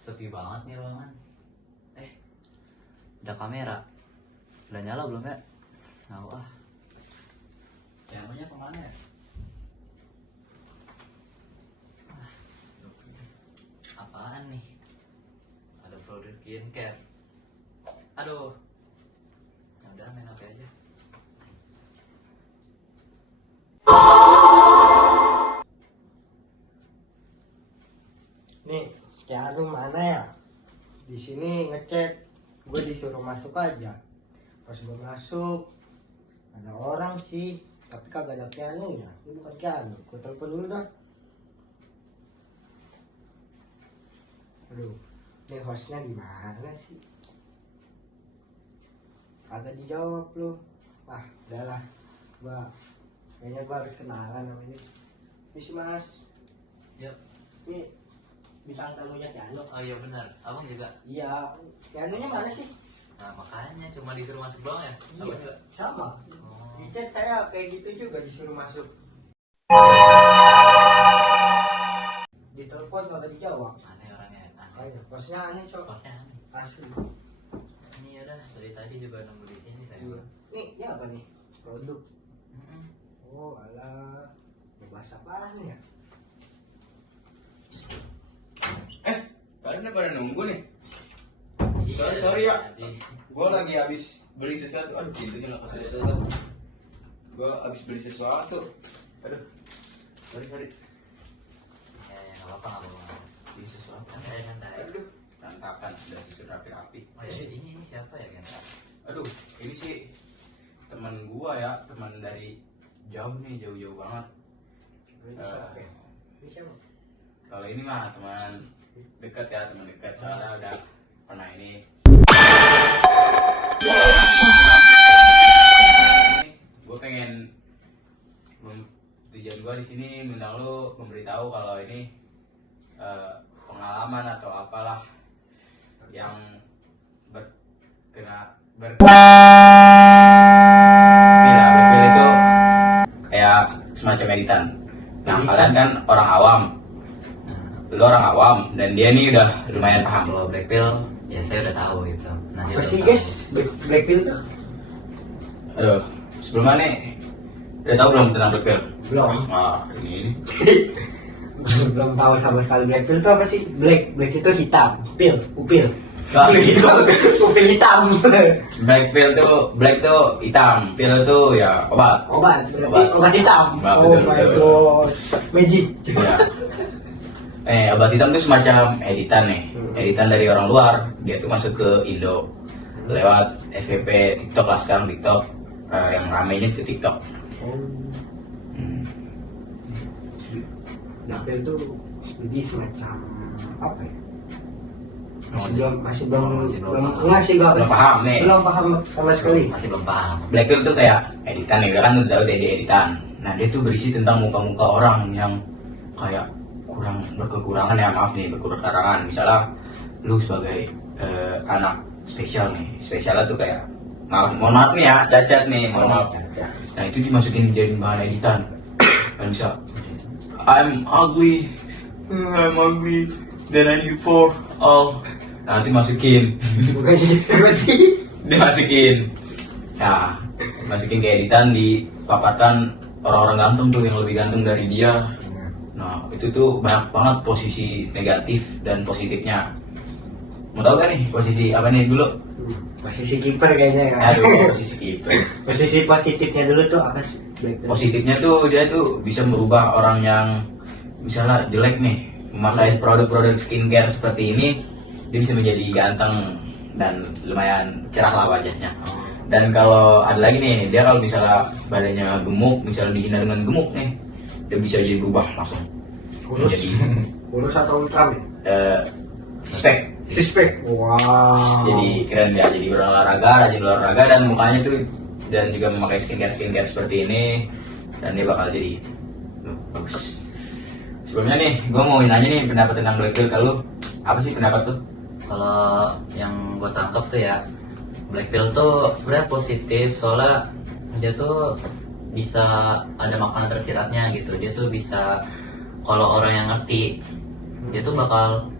Sepi banget nih ruangan. Ada kamera. Udah nyala belum ya? Tahu ah. Yang punya kemana ya? Apaan nih? Ada produk skincare. Aduh. Ya udah main HP aja. Nih, Keanu mana ya? Di sini ngecek, gue disuruh masuk aja. Pas gue masuk, ada orang sih, tapi kagak ada Keanu-nya. Ini bukan Keanu, gue telepon dulu dah. Aduh, ini hostnya di mana sih? Kagak dijawab loh. Wah, udahlah, kayaknya gue harus kenalan sama ini. Ini sih mas, Yuk. ini bintang tamunya Keanu. Oh iya benar. Abang juga. Iya, Keanu-nya mana sih? Nah makanya cuma disuruh masuk doang ya. Abang juga. Sama. Oh. Di chat saya kayak gitu juga disuruh masuk. Ditelepon kagak dijawab. Aneh orangnya. Aneh. Kayaknya bosnya aneh cok. Kosnya aneh. Asli. Ini ya udah dari tadi juga nunggu di sini saya. Iya. Nih, ini apa nih? Produk. Mm-mm. Oh, alah. Mau bahas apaan ya? Kalian pada nunggu nih. Iya, Sorry ya. tadi. Gue lagi habis beli sesuatu. Aduh, pintunya nggak ketutup. Gue habis beli sesuatu. Aduh, sorry. Nggak apa-apa nggak apa-apa. Beli sesuatu. Santai. Aduh, tantakan sudah susun rapi-rapi. Oh ya ini siapa ya kan? Aduh, ini sih teman gua ya, teman dari jauh nih, jauh-jauh banget. Ini siapa ya? Ini siapa? Kalau ini mah teman dekat ya, teman dekat. Soalnya udah pernah ini. Gue pengen tujuan gue di sini mengundang lu memberitahu kalau ini pengalaman atau apalah yang berkena berpil itu kayak semacam editan. Nah kalian kan orang awam, lu orang awam dan dia nih udah lumayan paham. Kalau black pill ya saya udah tahu gitu. Nah, dia Apa udah sih tahu. guys? Blackpill tuh? Aduh, sebelumnya nih udah tahu belum tentang black pill? Belum. Wah, ini Belum tahu sama sekali Blackpill itu apa sih? Black itu hitam, upil. Nah, gitu. Upil hitam. Black tuh hitam, pill tuh ya obat. Obat, berarti obat hitam. Obat, Oh betul, my betul. god, magic. Ya. Obat hitam tuh semacam editan nih, editan dari orang luar. Dia tuh masuk ke Indo lewat FYP TikTok lah sekarang TikTok yang ramenya itu TikTok. Hmm. Blackpill itu jadi semacam apa ya? Masih belum belum paham. enggak sih gua Belum paham nih. Belum paham sama sekali. Masih belum paham. Black pill tuh kayak editan nih, udah kan udah di editan. Nah dia tuh berisi tentang muka-muka orang yang kayak berkekurangan ya, maaf nih, berkekurangan. Misalnya lu sebagai anak spesial nih, spesialnya tuh kayak mohon maaf nih ya, cacat nih, mohon maaf. Nah itu dimasukin jadi bahan editan. Kan bisa I'm ugly, then I need for all. Nah nanti masukin. Bukan berarti. Dimasukin. Nah, masukin ke editan, dipaparkan orang-orang ganteng tuh yang lebih ganteng dari dia. Nah, itu tuh banyak banget posisi negatif dan positifnya. Mau tahu gak nih posisi apa nih dulu? Posisi kiper kayaknya ya. Aduh, posisi kiper. Posisi positifnya dulu tuh apa sih? Blackpill. Positifnya tuh dia tuh bisa merubah orang yang misalnya jelek nih, memakai produk-produk skincare seperti ini, dia bisa menjadi ganteng dan lumayan cerah lah wajahnya. Dan kalau ada lagi nih, dia kalau misalnya badannya gemuk, misalnya dihina dengan gemuk nih, dia bisa jadi berubah langsung. Kurus. Jadi Kurus atau ultram ya? spek. Suspek. Wow. Jadi keren ya, jadi berolahraga, rajin olahraga dan mukanya tuh dan juga memakai skincare seperti ini, dan dia bakal jadi bagus. Sebelumnya nih, gue mau nanya nih pendapat tentang black pill. Kalau apa sih pendapat tuh? Kalau yang gue tangkap tuh ya, black pill tuh sebenarnya positif soalnya dia tuh bisa ada makanan tersiratnya gitu. Dia tuh bisa, kalau orang yang ngerti, dia tuh bakal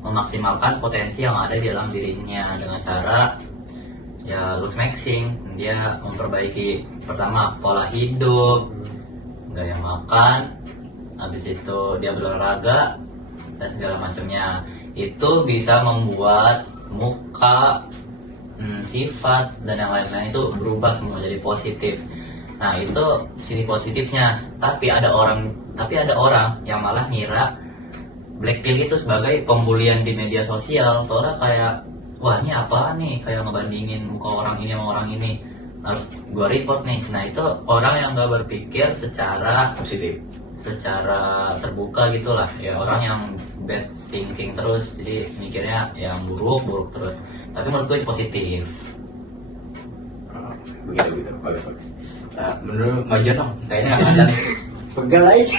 memaksimalkan potensi yang ada di dalam dirinya dengan cara ya looks maxing. Dia memperbaiki pertama pola hidup, gaya makan, habis itu dia berolahraga dan segala macamnya. Itu bisa membuat muka, sifat dan yang lain-lain itu berubah semua jadi positif. Nah itu sisi positifnya. Tapi ada orang yang malah ngira black pill itu sebagai pembulian di media sosial. Soalnya kayak, wah ini apa nih, kayak ngebandingin muka orang ini sama orang ini, harus gua report nih. Nah itu orang yang gak berpikir secara Positif. secara terbuka gitulah ya, orang yang bad thinking terus, jadi mikirnya yang buruk terus. Tapi menurut gue itu positif. Begitu bagus. Menurut Majan dong, kayaknya ada nih. Pegal aja.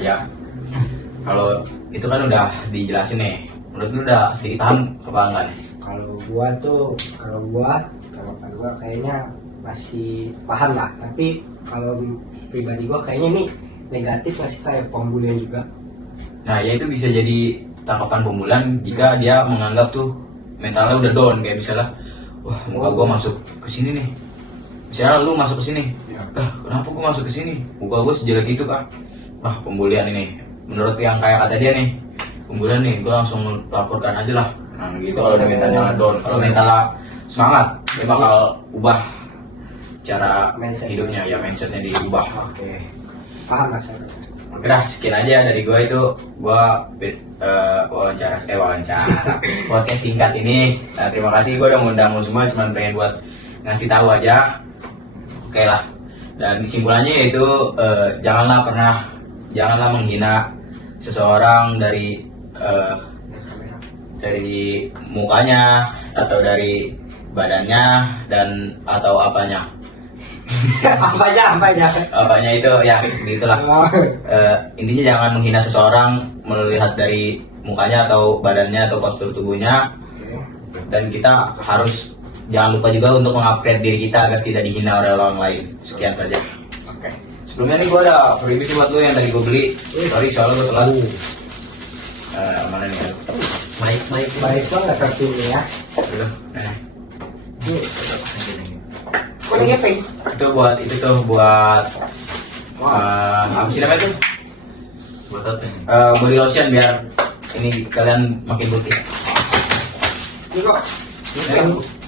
Ya, kalau itu kan udah dijelasin nih. Menurut lu udah sedikit paham apa enggak nih? Kalau gua kayaknya masih paham lah. Tapi kalau pribadi gua kayaknya nih negatif, masih kayak pembulian juga. Nah, ya itu bisa jadi tangkapan pembulian jika dia menganggap tuh mentalnya udah down, kayak misalnya, wah muka gua masuk ke sini nih. Misalnya lu masuk ke sini, kenapa gua masuk ke sini? Muka gua sejelek itu kan? Wah pembulian ini. Menurut yang kayak kata dia nih, pembulian nih, gua langsung laporkan aja lah. Nah gitu kalau udah mentalnya down. Kalau mentalnya semangat, dia bakal ubah cara Mindset. hidupnya, ya mindsetnya diubah. Oke. Paham mas. Oke dah, sekian aja dari gua itu. Gua wawancara podcast singkat ini. Nah, terima kasih, gua udah ngundang lu semua, cuma pengen buat ngasih tahu aja. Oke lah. Dan kesimpulannya yaitu janganlah menghina seseorang dari mukanya atau dari badannya dan atau apanya. Apanya itu ya gitulah. Intinya jangan menghina seseorang melihat dari mukanya atau badannya atau postur tubuhnya. Dan kita harus jangan lupa juga untuk mengupgrade diri kita agar tidak dihina oleh orang lain. Sekian saja. Oke. Sebelumnya nih gue ada freebie sih buat lu yang tadi gue beli. Sorry soalnya gue telat. Mana nih? Baik banget kesini ya. Udah. Nah. Kuning gepeng. Itu buat apa sih namanya tuh? Buat apa nih? Body lotion biar ini kalian makin putih. Ini kok.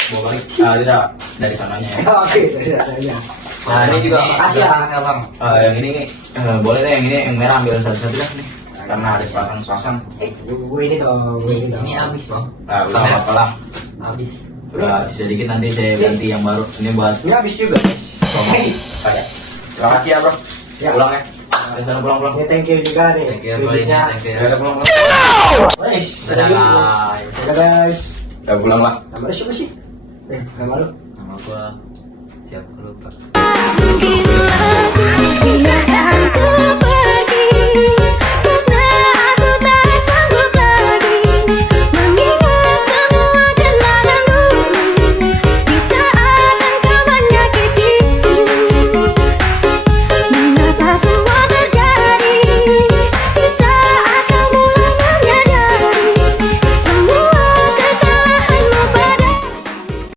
Bawa balik. Tidak dari sananya ya. Oke, saya. Nah ini juga makasih ya. Bang. yang ini boleh deh, yang ini yang merah ambil satu-satu dah nih. Karena ada sepasang. Gue ini dong. Ini habis bang. Nah, udah nggak apa-apa lah. Habis. Udah sedikit nanti saya ganti yang baru. Ini buat Ini habis juga. promo. Aja. Terima kasih ya bro. Ya. Pulang ya. Kita pulang. Ini thank you juga nih. Thank you bro. Freebiesnya. Thank you. Udah pulang. Wes, Dadah guys. dadah guys. Udah pulang lah. Nama lu siapa sih? Nama lu? Nama gua siapa lupa. Gila, gila.